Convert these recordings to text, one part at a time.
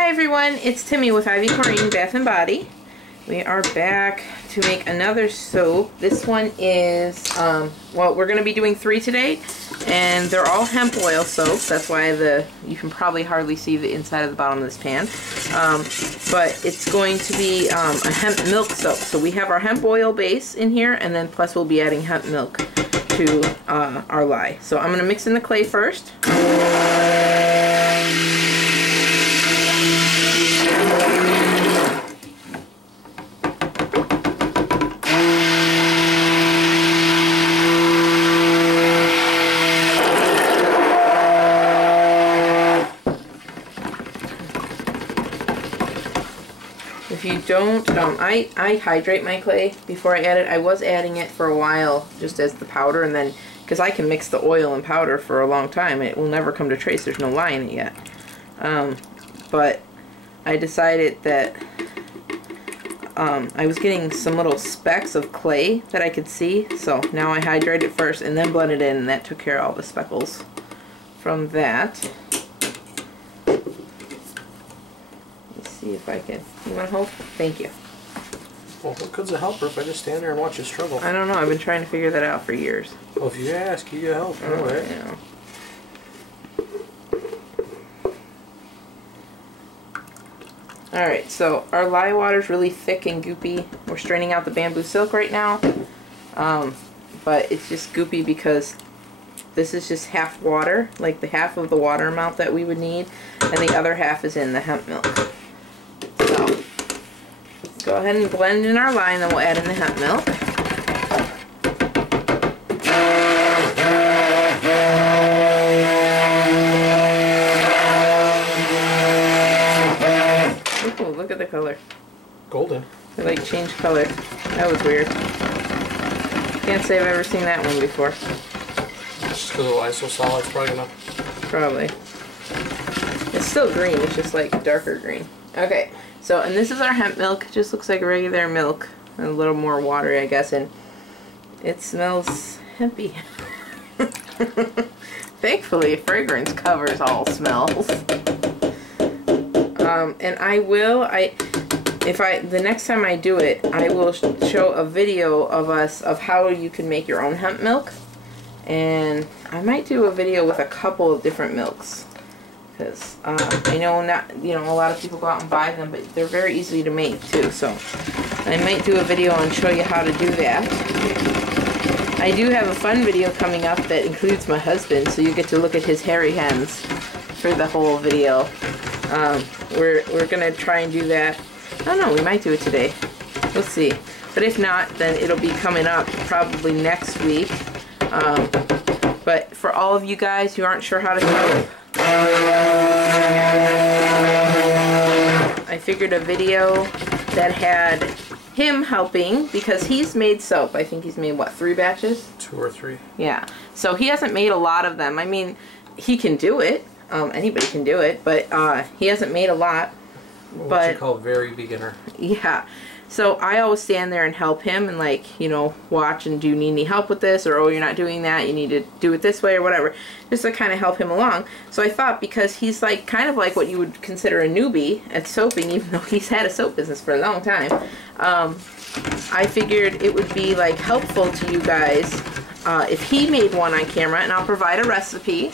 Hi everyone, it's Timmy with Ivy Coreen Bath & Body. We are back to make another soap. This one is, well, we're going to be doing 3 today, and they're all hemp oil soaps. That's why you can probably hardly see the inside of the bottom of this pan. But it's going to be a hemp milk soap. So we have our hemp oil base in here, and then plus we'll be adding hemp milk to our lye. So I'm going to mix in the clay first. If you don't, I hydrate my clay before I add it. I was adding it for a while just as the powder, and then because I can mix the oil and powder for a long time, it will never come to trace. There's no lye in it yet. But I decided that I was getting some little specks of clay that I could see, so now I hydrate it first and then blend it in, and that took care of all the speckles from that. See if I can. You want to hold? Thank you. Well, what good's a helper if I just stand there and watch you struggle? I don't know. I've been trying to figure that out for years. Well, if you ask, you get help. Anyway. Yeah. Alright, so our lye water is really thick and goopy. We're straining out the bamboo silk right now. But it's just goopy because this is just half water, like the half of the water amount that we would need, and the other half is in the hemp milk. So, go ahead and blend in our lye, and then we'll add in the hemp milk. Ooh, look at the color. Golden. They like changed color. That was weird. Can't say I've ever seen that one before. Just because the lye's so solid, it's probably gonna... Probably. It's still green, it's just like darker green. Okay, so, and this is our hemp milk. It just looks like regular milk. A little more watery, I guess, and it smells hempy. Thankfully, fragrance covers all smells. And the next time I do it, I will show a video of how you can make your own hemp milk. And I might do a video with a couple of different milks, because I know a lot of people go out and buy them, but they're very easy to make too. So I might do a video and show you how to do that. I do have a fun video coming up that includes my husband, so you get to look at his hairy hands for the whole video. We're gonna try and do that. I don't know, we might do it today. We'll see. But if not, then it'll be coming up probably next week. But for all of you guys who aren't sure how to help, I figured a video that had him helping, because he's made soap. I think he's made, what, 3 batches? 2 or 3. Yeah. So he hasn't made a lot of them. I mean, he can do it. Anybody can do it, but he hasn't made a lot. What you call very beginner. Yeah. So I always stand there and help him and, like, watch, and do you need any help with this, or oh, you're not doing that, you need to do it this way, or whatever, just to kind of help him along. So I thought, because he's like kind of like what you would consider a newbie at soaping, even though he's had a soap business for a long time, I figured it would be like helpful to you guys if he made one on camera, and I'll provide a recipe.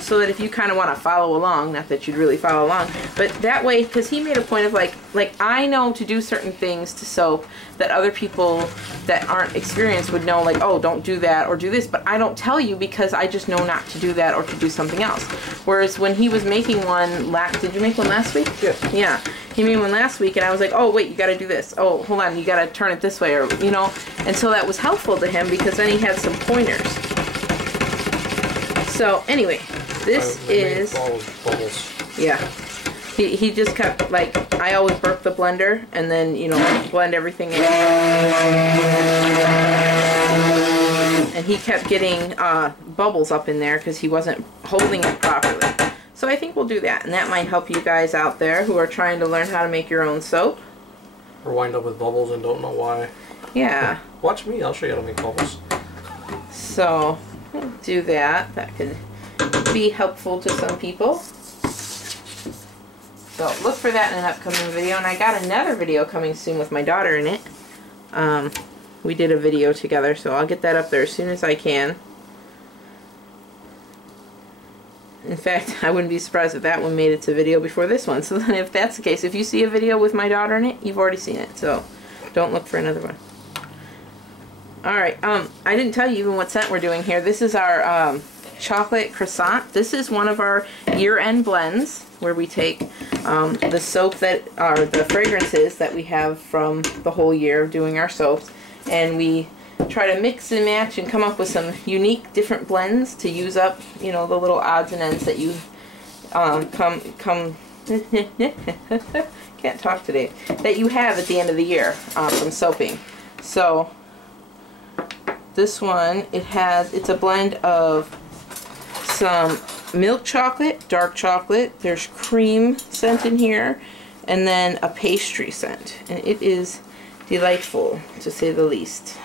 So that if you kind of want to follow along, not that you'd really follow along, but that way, because he made a point of like I know to do certain things to soap that other people that aren't experienced would know, like, oh, don't do that or do this, but I don't tell you because I just know not to do that or to do something else. Whereas when he was making one, did you make one last week? Yeah. Yeah. He made one last week, and I was like, oh, wait, you got to do this. Oh, hold on, you got to turn it this way, or, and so that was helpful to him because then he had some pointers. So anyway, this is bubbles. Yeah. He just kept, like, I always burp the blender and then blend everything in. And he kept getting bubbles up in there because he wasn't holding it properly. So I think we'll do that, and that might help you guys out there who are trying to learn how to make your own soap. Or wind up with bubbles and don't know why. Yeah. Watch me, I'll show you how to make bubbles. So do that. That could be helpful to some people. So look for that in an upcoming video. And I got another video coming soon with my daughter in it. We did a video together, so I'll get that up there as soon as I can. In fact, I wouldn't be surprised if that one made it to video before this one. So then if that's the case, if you see a video with my daughter in it, you've already seen it. So don't look for another one. Alright, I didn't tell you even what scent we're doing here. This is our chocolate croissant. This is one of our year-end blends where we take the soap that are the fragrances that we have from the whole year of doing our soaps, and we try to mix and match and come up with some unique different blends to use up, you know, the little odds and ends that you can't talk today, that you have at the end of the year from soaping. So this one, it's a blend of some milk chocolate, dark chocolate, there's cream scent in here, and then a pastry scent. And it is delightful, to say the least.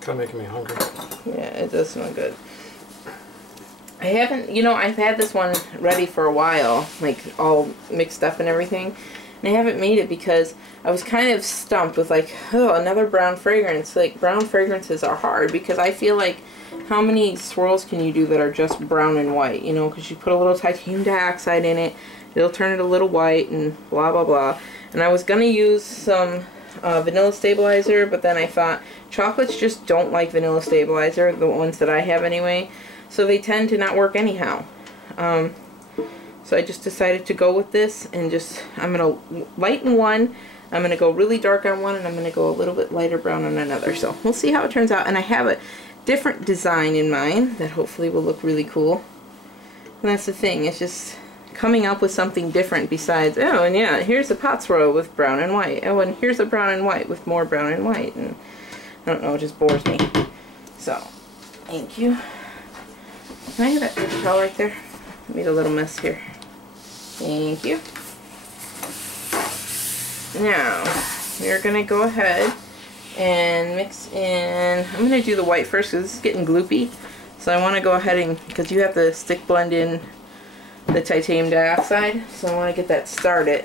Kind of making me hungry. Yeah, it does smell good. I haven't, you know, I've had this one ready for a while, like all mixed up and everything. And I haven't made it because I was kind of stumped with like, oh, another brown fragrance. Like, brown fragrances are hard because I feel like how many swirls can you do that are just brown and white, you know, because you put a little titanium dioxide in it, it'll turn it a little white and blah, blah, blah. And I was going to use some vanilla stabilizer, but then I thought chocolates just don't like vanilla stabilizer, the ones that I have anyway, so they tend to not work anyhow. So I just decided to go with this and just, I'm going to lighten one, I'm going to go really dark on one, and I'm going to go a little bit lighter brown on another. So we'll see how it turns out. And I have a different design in mind that hopefully will look really cool. And that's the thing, it's just coming up with something different besides, oh, and yeah, here's a pot swirl with brown and white. Oh, and here's a brown and white with more brown and white. And I don't know, it just bores me. So, thank you. Can I have that paper towel right there? I made a little mess here. Thank you. Now, we're going to go ahead and mix in, I'm going to do the white first because this is getting gloopy. So I want to go ahead and, because you have to stick blend in the titanium dioxide, so I want to get that started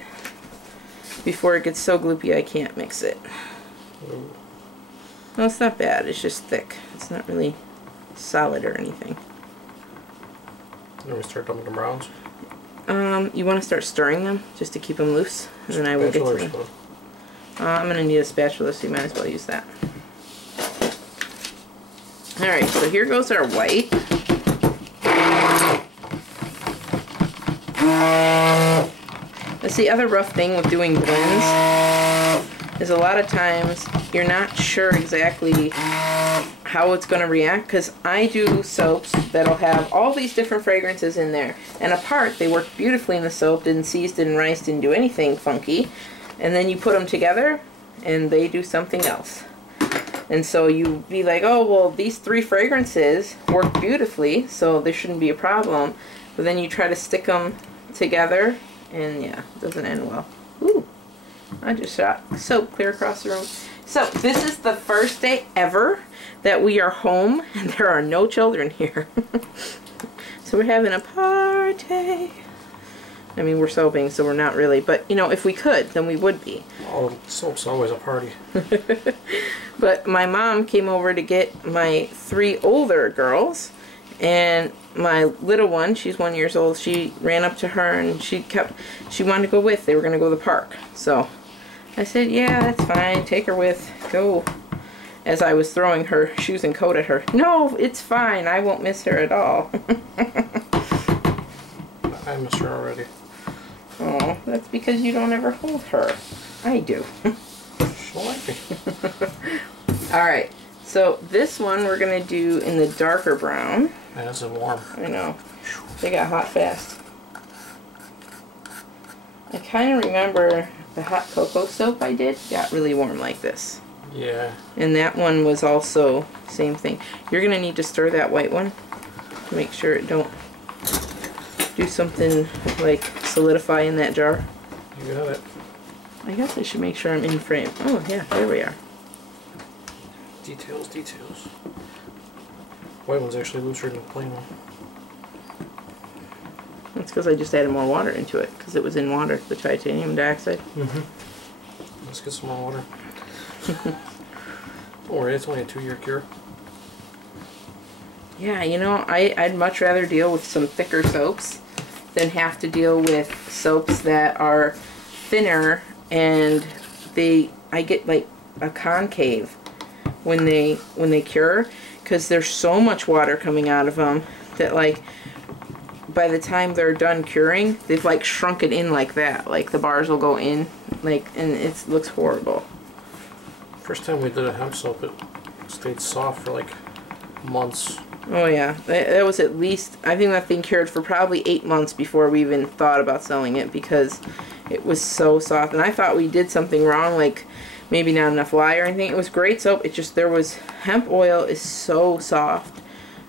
before it gets so gloopy I can't mix it. No, it's not bad, it's just thick. It's not really solid or anything. Then we start dumping the browns. You want to start stirring them just to keep them loose, and then I will get to them. I'm going to need a spatula, so you might as well use that. Alright, so here goes our white. That's the other rough thing with doing blends, is a lot of times you're not sure exactly how it's going to react, because I do soaps that'll have all these different fragrances in there, and apart they work beautifully in the soap, didn't seize, didn't rise, didn't do anything funky, and then you put them together and they do something else. And so you be like, oh, well, these three fragrances work beautifully, so there shouldn't be a problem, but then you try to stick them together and yeah, it doesn't end well. Ooh, I just shot soap clear across the room. So this is the first day ever that we are home and there are no children here. So we're having a party. I mean, we're soaping, so we're not really, but you know, if we could, then we would be. Oh, soap's always a party. But my mom came over to get my 3 older girls, and my little one, she's 1 year old, she ran up to her and she wanted to go with. They were going to go to the park. So I said, yeah, that's fine, take her with, go. As I was throwing her shoes and coat at her. No, it's fine, I won't miss her at all. I miss her already. Oh, that's because you don't ever hold her. I do. She'll like me. Alright, so this one we're going to do in the darker brown. Man, this is warm. I know. They got hot fast. I kind of remember the hot cocoa soap I did got really warm like this. Yeah. And that one was also same thing. You're going to need to stir that white one to make sure it don't do something like solidify in that jar. You got it. I guess I should make sure I'm in frame. Oh yeah, there we are. Details, details. White one's actually looser than the plain one. That's because I just added more water into it, because it was in water, the titanium dioxide. Let's get some more water. Don't worry, it's only a 2-year cure. Yeah, you know, I'd much rather deal with some thicker soaps than have to deal with soaps that are thinner and I get like a concave when they cure, because there's so much water coming out of them that like by the time they're done curing, they've like shrunk it in like that. Like the bars will go in, like, and it looks horrible. First time we did a hemp soap, it stayed soft for like months. Oh yeah, that was at least, I think that thing cured for probably 8 months before we even thought about selling it, because it was so soft. And I thought we did something wrong, like maybe not enough lye or anything. It was great soap. It just, hemp oil is so soft.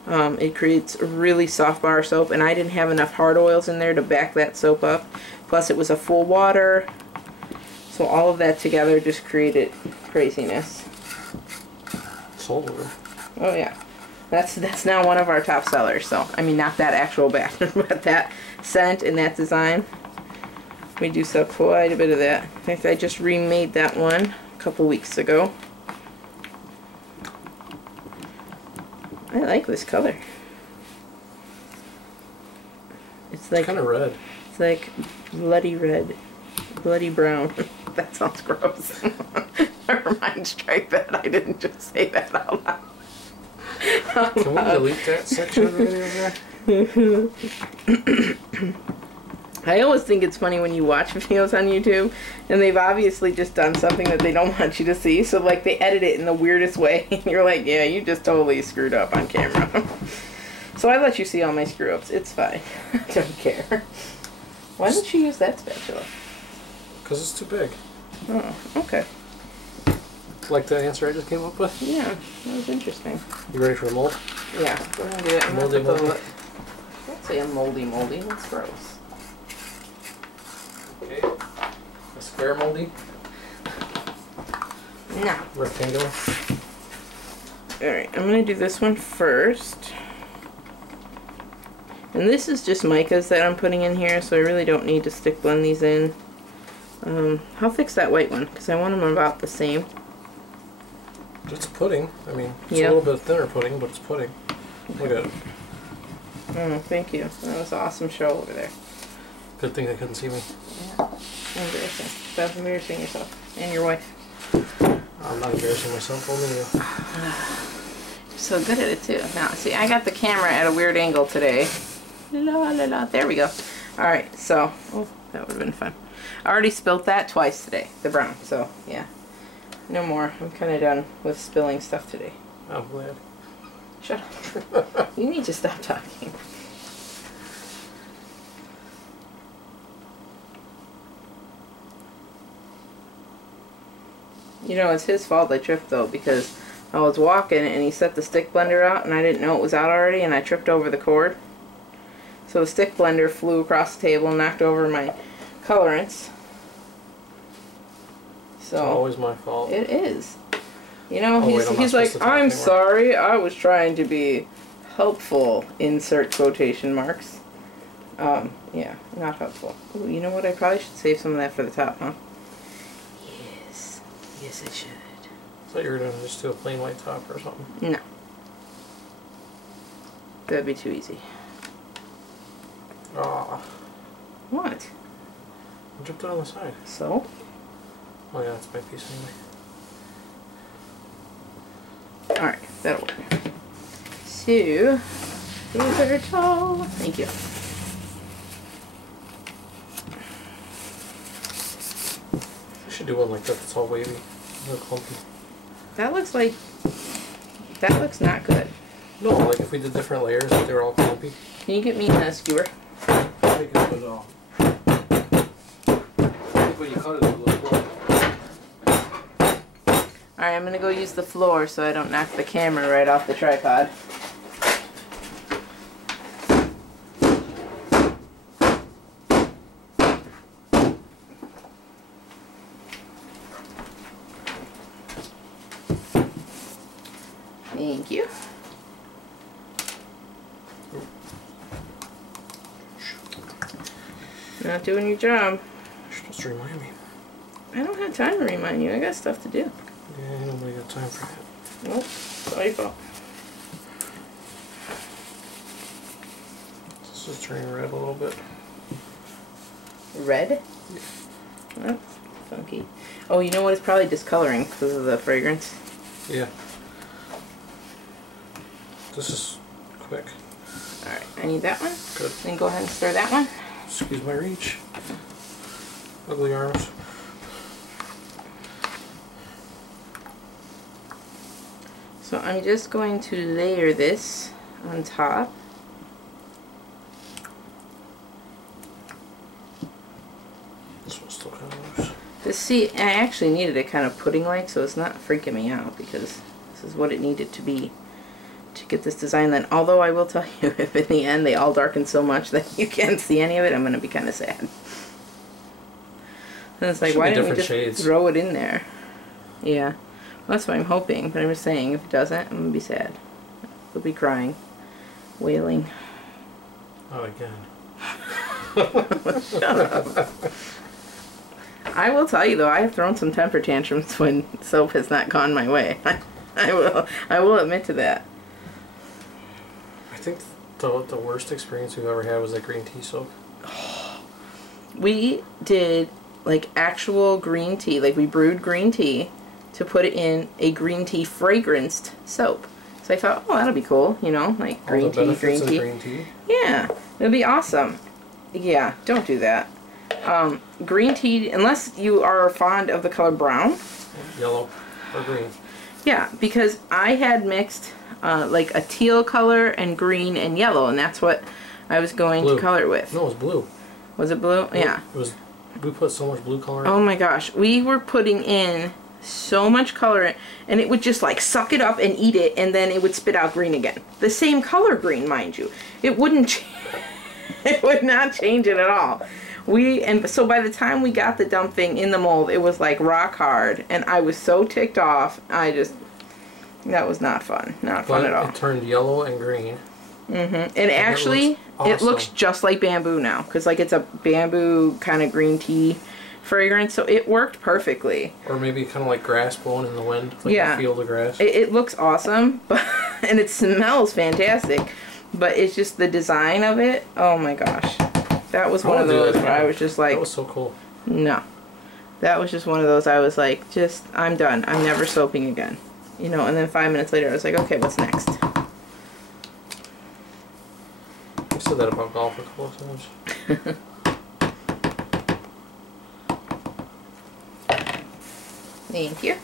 It creates a really soft bar soap, and I didn't have enough hard oils in there to back that soap up. Plus it was a full water, so all of that together just created craziness. Sold over. Oh yeah, that's now one of our top sellers. So I mean, not that actual batch, but that scent and that design. We do sell quite a bit of that. In fact, I just remade that one a couple weeks ago. I like this color. It's like kind of red. It's like bloody red, bloody brown. That sounds gross. Never mind, strike that. I didn't just say that out loud. Can we delete that section of the video there? I always think it's funny when you watch videos on YouTube and they've obviously just done something that they don't want you to see, so like they edit it in the weirdest way and you're like, yeah, you just totally screwed up on camera. So I let you see all my screw ups. It's fine. I don't care. Why didn't you use that spatula? Because it's too big. Oh, okay. Like the answer I just came up with? Yeah, that was interesting. You ready for the mold? Yeah, go ahead and do it. I'm Moldy. don't say a moldy. That's gross. Okay. A square moldy? No. Rectangular? Alright, I'm going to do this one first. And this is just micas that I'm putting in here, so I really don't need to stick blend these in. I'll fix that white one, because I want them about the same. It's pudding. I mean, it's Yep. a little bit thinner pudding, but it's pudding. Look at it. Oh, thank you. That was an awesome show over there. Good thing they couldn't see me. Yeah. Embarrassing. Stop embarrassing yourself. And your wife. I'm not embarrassing myself, only you. You're so good at it, too. Now, see, I got the camera at a weird angle today. La la la. There we go. Alright, so, oh, that would have been fun. I already spilt that twice today, the brown, so, yeah. No more. I'm kind of done with spilling stuff today. I'm glad. Shut up. You need to stop talking. You know, it's his fault I tripped, though, because I was walking and he set the stick blender out and I didn't know it was out already and I tripped over the cord. So the stick blender flew across the table and knocked over my colorants. So It's always my fault. it is. You know, Oh, wait, I'm he's not like, supposed to talk I'm anymore." sorry, I was trying to be helpful, insert quotation marks. Yeah, not helpful. Ooh, you know what, I probably should save some of that for the top, huh? Yes. Yes, I should. I thought you were going to just do a plain white top or something. No. That'd be too easy. Ah, What? I dripped it on the side. So? Oh yeah, that's my piece anyway. Alright, that'll work. So, paper towel. Thank you. I should do one like that that's all wavy. A little clumpy. That looks like... That looks not good. No, like if we did different layers, if they were all clumpy. Can you get me a skewer? I can put it all. I think when you cut it, it'll look good. Alright, I'm gonna go use the floor so I don't knock the camera right off the tripod. Thank you. Not doing your job. You're supposed to remind me. I don't have time to remind you. I got stuff to do. Yeah, nobody got time for that. Nope. Sorry, fault. This is turning red a little bit. Red? Yeah. Oh, funky. Oh, you know what? It's probably discoloring because of the fragrance. Yeah. This is quick. Alright, I need that one. Good. Then go ahead and stir that one. Excuse my reach. Ugly arms. So I'm just going to layer this on top. This one's still kind of loose. See, I actually needed it kind of pudding-like, so it's not freaking me out because this is what it needed to be to get this design then. Although I will tell you, if in the end they all darken so much that you can't see any of it, I'm going to be kind of sad. And it's like, why didn't we just throw it in there? Yeah. Well, that's what I'm hoping, but I'm just saying, if it doesn't, I'm going to be sad. We'll be crying. Wailing. Oh, again. Shut up. I will tell you though, I have thrown some temper tantrums when soap has not gone my way. I will admit to that. I think the worst experience we've ever had was that green tea soap. We did like actual green tea, like we brewed green tea to put it in a green tea fragranced soap. So I thought, oh, that'll be cool, you know, like green tea, green tea. Green tea. Yeah, it'll be awesome. Yeah, don't do that. Green tea, unless you are fond of the color brown. Yellow or green. Yeah, because I had mixed like a teal color and green and yellow, and that's what I was going to color with. No, it was blue. Was it blue? Yeah. It was. We put so much blue color in. Oh my gosh, we were putting in so much color in, and it would just like suck it up and eat it, and then it would spit out green again. The same color green, mind you. It wouldn't. It would not change it at all. So by the time we got the dumb thing in the mold, it was like rock hard, and I was so ticked off. That was not fun. Not fun at all. It turned yellow and green. And actually, it looks just like bamboo now, because like it's a bamboo kind of green tea fragrance, so it worked perfectly. Or maybe kind of like grass blowing in the wind, like a field of grass. It looks awesome, but and it smells fantastic, but it's just the design of it. Oh my gosh. That was one of those where I was just like... That was so cool. No. That was just one of those I was like, I'm done. I'm never soaping again. You know, and then 5 minutes later I was like, okay, what's next? I said that about golf a couple of times. Thank you.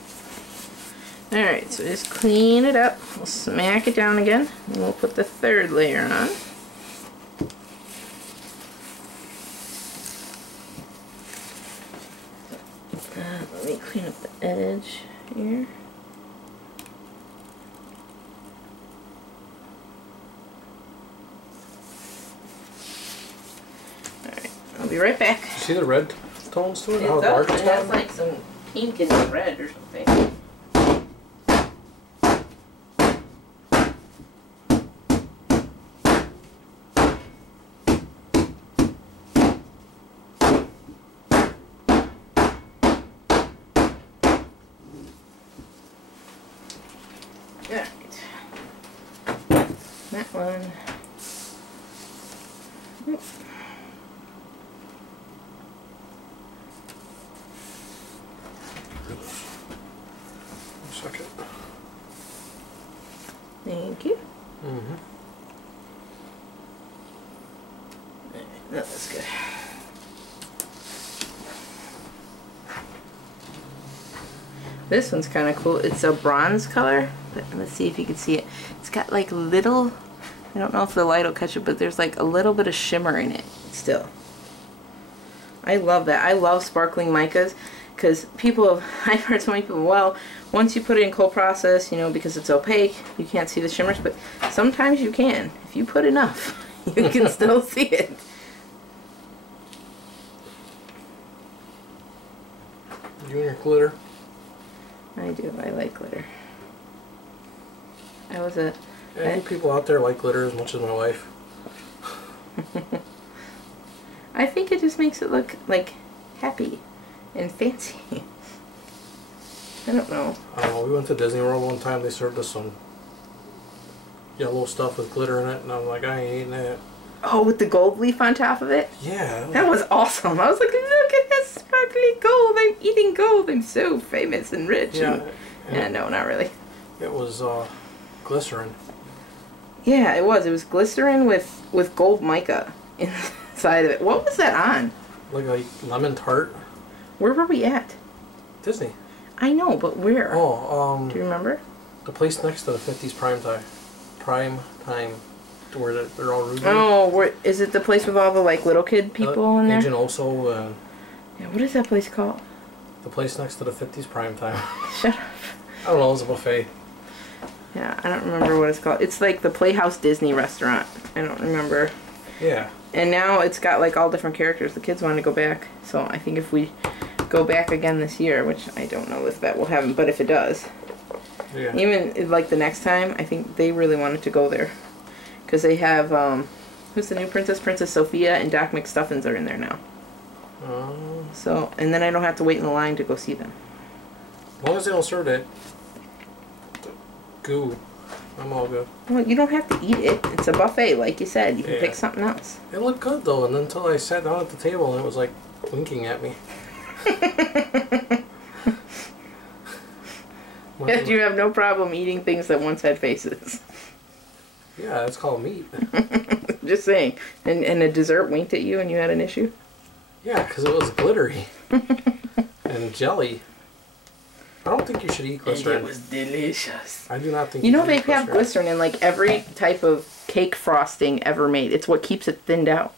Alright, so just clean it up. We'll smack it down again. And we'll put the third layer on. Let me clean up the edge here. Alright, I'll be right back. See the red tones to it? It How does. dark it's It has gotten? like some pink and red or something. That one. Oop. Second. Thank you. Mm-hmm. That's good. This one's kind of cool. It's a bronze color. But let's see if you can see it. It's got like little, I don't know if the light will catch it, but there's like a little bit of shimmer in it still. I love that. I love sparkling micas because I've heard so many people, well, once you put it in cold process, you know, because it's opaque, you can't see the shimmers, but sometimes you can. If you put enough, you can still see it. You and your glitter. I do. I like glitter. I think people out there like glitter as much as my wife. I think it just makes it look like happy and fancy. I don't know. I don't know. We went to Disney World one time. They served us some yellow stuff with glitter in it, and I'm like, I ain't eating that. Oh, with the gold leaf on top of it? Yeah. That was awesome. I was like, look at that sparkly gold. I'm eating gold. I'm so famous and rich. Yeah. Yeah, no, not really. It was glycerin. Yeah, it was. It was glycerin with gold mica inside of it. What was that on? Like a lemon tart. Where were we at? Disney. I know, but where? Oh, do you remember? The place next to the 50s prime time, where they're all rude. Oh, is it the place with all the like little kid people in there? Agent Oso. Yeah, what is that place called? The place next to the 50s prime time. Shut up. I don't know. It was a buffet. Yeah, I don't remember what it's called. It's like the Playhouse Disney restaurant. I don't remember. Yeah. And now it's got like all different characters. The kids want to go back, so I think if we go back again this year, which I don't know if that will happen, but if it does, yeah. Even like the next time, I think they really wanted to go there because they have who's the new princess? Princess Sophia and Doc McStuffins are in there now. So, and then I don't have to wait in the line to go see them. As long as they don't serve that goo, I'm all good. Well, you don't have to eat it. It's a buffet, like you said. You can Yeah. pick something else. It looked good though, and until I sat down at the table and it was like winking at me. Yet you have no problem eating things that once had faces. Yeah, it's called meat. Just saying. And a dessert winked at you and you had an issue? Yeah, because it was glittery. And jelly. I don't think you should eat glycerin. And it was delicious. I do not think you know should they eat have glycerin in like every type of cake frosting ever made. It's what keeps it thinned out.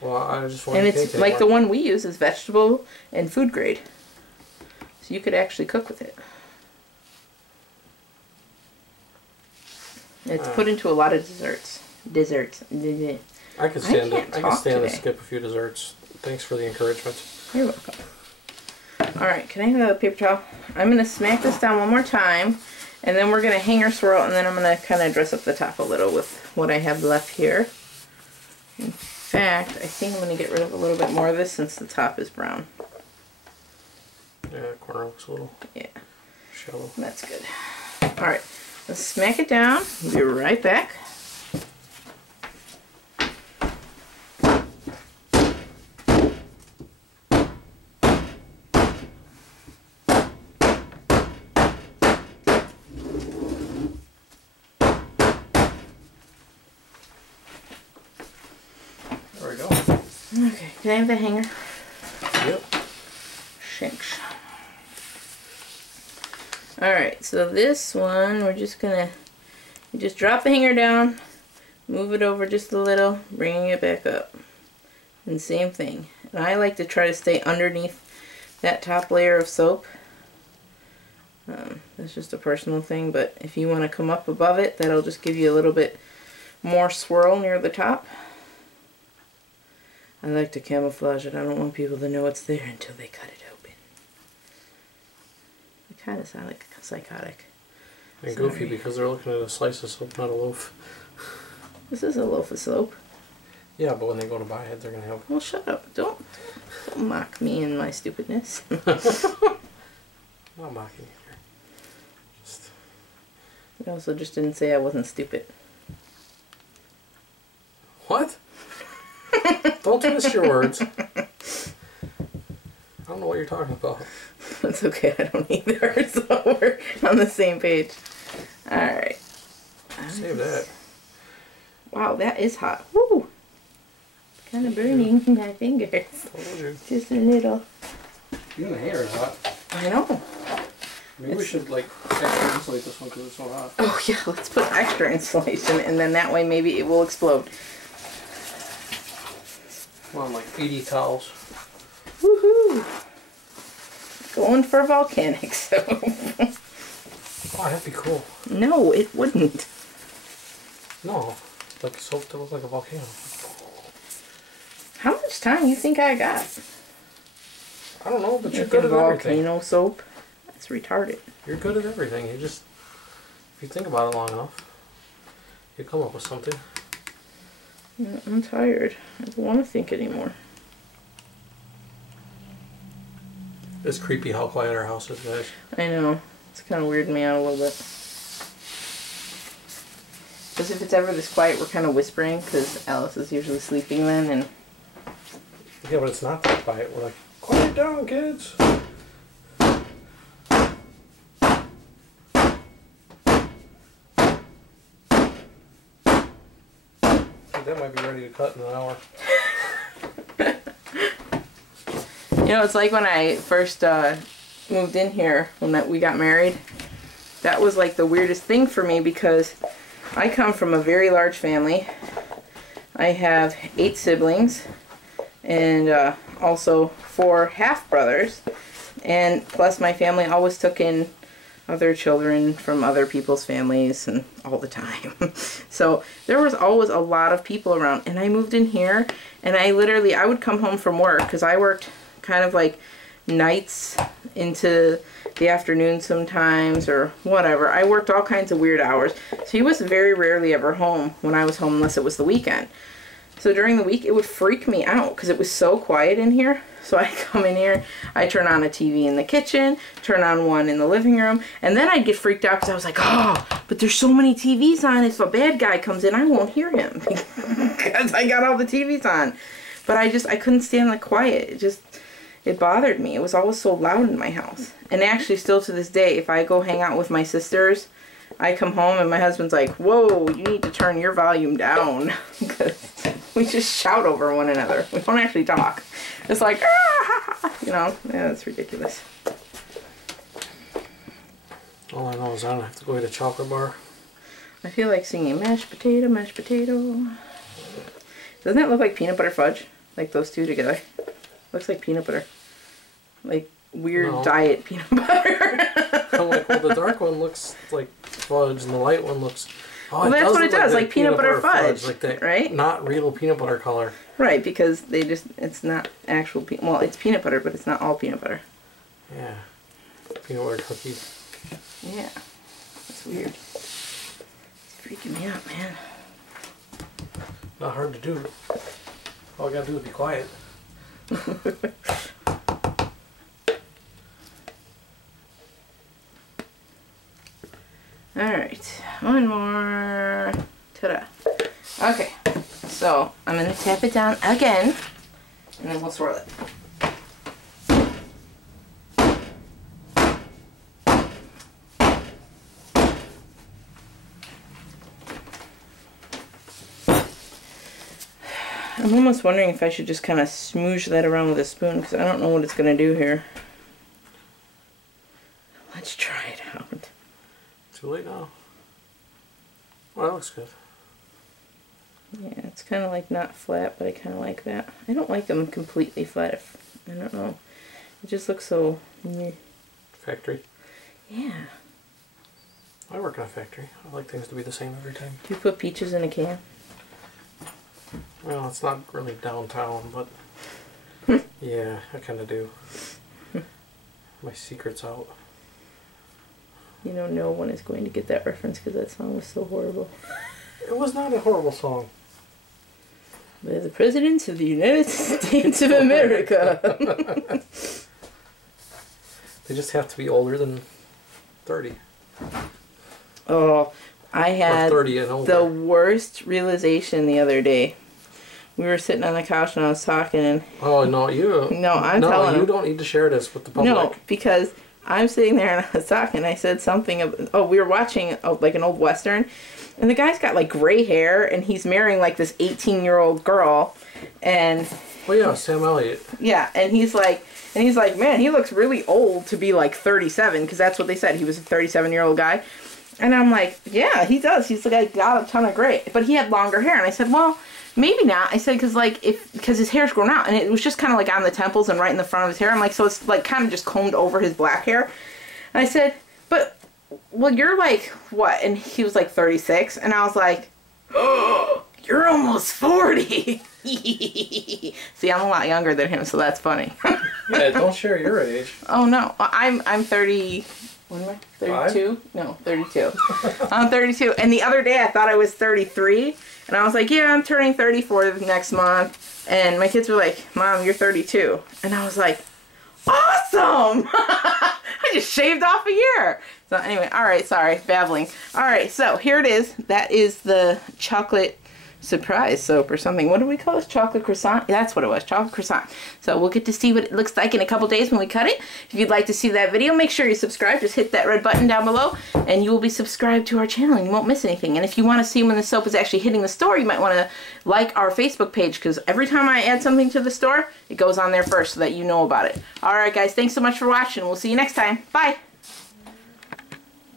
Well, I just want and it's like the one we use is vegetable and food grade. So you could actually cook with it. It's put into a lot of desserts. I could stand it. I could stand today. to skip a few desserts. Thanks for the encouragement. You're welcome. Alright, can I have a paper towel? I'm going to smack this down one more time, and then we're going to hanger swirl, and then I'm going to kind of dress up the top a little with what I have left here. In fact, I think I'm going to get rid of a little bit more of this since the top is brown. Yeah, the corner looks a little shallow. That's good. Alright, let's smack it down. We'll be right back. Okay, can I have the hanger? Yep. Shanks. Alright, so this one, we're just gonna, you just drop the hanger down, move it over just a little, bringing it back up. And same thing. And I like to try to stay underneath that top layer of soap. That's just a personal thing, but if you want to come up above it, that'll just give you a little bit more swirl near the top. I like to camouflage it. I don't want people to know it's there until they cut it open. I kind of sound like psychotic. And goofy because they're looking at a slice of soap, not a loaf. This is a loaf of soap. Yeah, but when they go to buy it, they're going to have... Well, shut up. Don't mock me and my stupidness. I'm not mocking you here. Just... You also just didn't say I wasn't stupid. What? Don't twist your words. I don't know what you're talking about. That's okay, I don't either, so we're on the same page. Alright. Save that. Wow, that is hot. Woo! Kind of burning my fingers. Told you. Just a little. Even the hair is hot. I know. Maybe we should, like, extra insulate this one because it's so hot. Oh yeah, let's put extra insulation and then that way maybe it will explode. I'm on like 80 towels. Woohoo! Going for volcanic soap. Oh, that'd be cool. No, it wouldn't. No, like soap that looks like a volcano. How much time you think I got? I don't know, but you're good at everything. Volcano soap? That's retarded. You're good at everything. You just, if you think about it long enough, you come up with something. I'm tired. I don't want to think anymore. It's creepy how quiet our house is, guys. I know. It's kind of weirding me out a little bit. Because if it's ever this quiet, we're kind of whispering, because Alice is usually sleeping then, and... Yeah, but it's not that quiet. We're like, quiet down, kids. That might be ready to cut in an hour. You know, it's like when I first moved in here, when we got married. That was like the weirdest thing for me because I come from a very large family. I have 8 siblings and also 4 half-brothers. And plus my family always took in other children from other people's families and all the time. So there was always a lot of people around, and I moved in here and I would come home from work because I worked kind of like nights into the afternoon sometimes or whatever. I worked all kinds of weird hours. So he was very rarely ever home when I was home unless it was the weekend. So during the week it would freak me out because it was so quiet in here. So I come in here, I turn on a TV in the kitchen, turn on one in the living room, and then I'd get freaked out because I was like, oh, but there's so many TVs on. If a bad guy comes in, I won't hear him because I got all the TVs on. But I couldn't stand the quiet. It bothered me. It was always so loud in my house. And actually still to this day, if I go hang out with my sisters, I come home and my husband's like, whoa, you need to turn your volume down. Because we just shout over one another. We don't actually talk. It's like, ah! You know, yeah, it's ridiculous. All I know is I don't have to go eat a chocolate bar. I feel like singing mashed potato, mashed potato. Doesn't that look like peanut butter fudge? Like those two together. Looks like peanut butter. Like weird diet peanut butter. I'm like, well, the dark one looks like fudge and the light one looks... Oh, well, that's what it does, like peanut butter fudge. Like that, right? Not real peanut butter color. Right, because it's not actual well, it's peanut butter, but it's not all peanut butter. Yeah. Peanut butter cookies. Yeah. That's weird. It's freaking me out, man. Not hard to do. All I gotta do is be quiet. Alright, one more. Ta-da. Okay, so I'm going to tap it down again, and then we'll swirl it. I'm almost wondering if I should just kind of smoosh that around with a spoon, because I don't know what it's going to do here. Let's try it out. Too late now. Well, that looks good. Yeah, it's kind of like not flat, but I kind of like that. I don't like them completely flat. I don't know. It just looks so... Factory? Yeah. I work in a factory. I like things to be the same every time. Do you put peaches in a can? Well, it's not really downtown, but... yeah, I kind of do. My secret's out. You know, no one is going to get that reference because that song was so horrible. It was not a horrible song. By the Presidents of the United States of America. They just have to be older than 30. Oh, I had 30 and older. The worst realization the other day. We were sitting on the couch and I was talking and... Oh, no, you... No, I'm telling No, you don't need to share this with the public. No, because... I'm sitting there and I was talking. I said something of, we were watching like an old Western, and the guy's got like gray hair, and he's marrying like this 18-year-old girl, and... Oh yeah, Sam Elliott. Yeah, and he's like, man, he looks really old to be like 37, because that's what they said. He was a 37-year-old guy. And I'm like, yeah, he does. He's like got a ton of gray, but he had longer hair. And I said, well, maybe not. I said, because his hair's grown out, and it was just kind of like on the temples and right in the front of his hair. I'm like, so it's like kind of just combed over his black hair. And I said, but, well, you're like, what? And he was like 36. And I was like, oh, you're almost 40. See, I'm a lot younger than him, so that's funny. Yeah, don't share your age. Oh, no. I'm 30... What am I? 32? No, 32. I'm 32. And the other day I thought I was 33. And I was like, yeah, I'm turning 34 next month. And my kids were like, Mom, you're 32. And I was like, awesome! awesome. I just shaved off a year. So anyway, all right, sorry, babbling. All right, so here it is. That is the chocolate surprise soap or something. What do we call this? Chocolate croissant? That's what it was, chocolate croissant. So we'll get to see what it looks like in a couple days when we cut it. If you'd like to see that video, make sure you subscribe. Just hit that red button down below and you will be subscribed to our channel and you won't miss anything. And if you want to see when the soap is actually hitting the store, you might want to like our Facebook page, because every time I add something to the store, it goes on there first so that you know about it. Alright guys, thanks so much for watching. We'll see you next time. Bye!